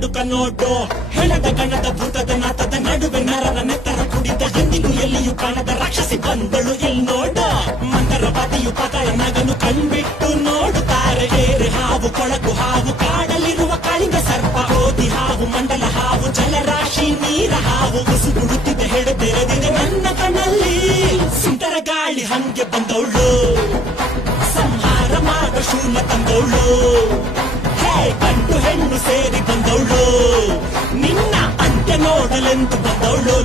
ನಡುಕ ನೋಡು ಹೆಣದ ಗಣದ ಭೂತದ ನಾಟದ ನಡುವೆ ನರನ ನೆತ್ತರ ಕುಡಿದ ಎಂದಿಗೂ ಎಲ್ಲಿಯೂ ಕಾಣದ ರಾಕ್ಷಸಿ ಬಂದಳು ಇಲ್ಲಿ ನೋಡು ಮಂದರವಾದಿಯು ಪಗಳ ನಗನು ಕಣ್ಬಿಟ್ಟು ನೋಡುತ್ತಾರೆ ಏರೆ ಹಾವು ಕೊಳಕು ಹಾವು ಕಾಡಲಿರುವ ಕಾಳಿಂಗ ಸರ್ಪ ಓದಿ ಹಾವು ಮಂಡಲ ಹಾವು ಜಲರಾಶಿ ನೀರ ಹಾವು ಉಸುಗುಡುತ್ತಿದೆ ಹೆಡೆ ತೆರೆದಿದೆ ನನ್ನ ಕಣ್ಣಲ್ಲಿ ಸುಂದರ ಗಾಳಿ ಹಂಗೆ ಬಂದವಳು ಸಂಹಾರ ಮಾಡೋ ಶೂಲ ತಂದವಳು ಗಂಡು ಹೆಣ್ಣು ಸೇರಿ ಬಂದವಳು ನಿನ್ನ ಅಂತ್ಯ ನೋಡಲೆಂದು ಬಂದವಳು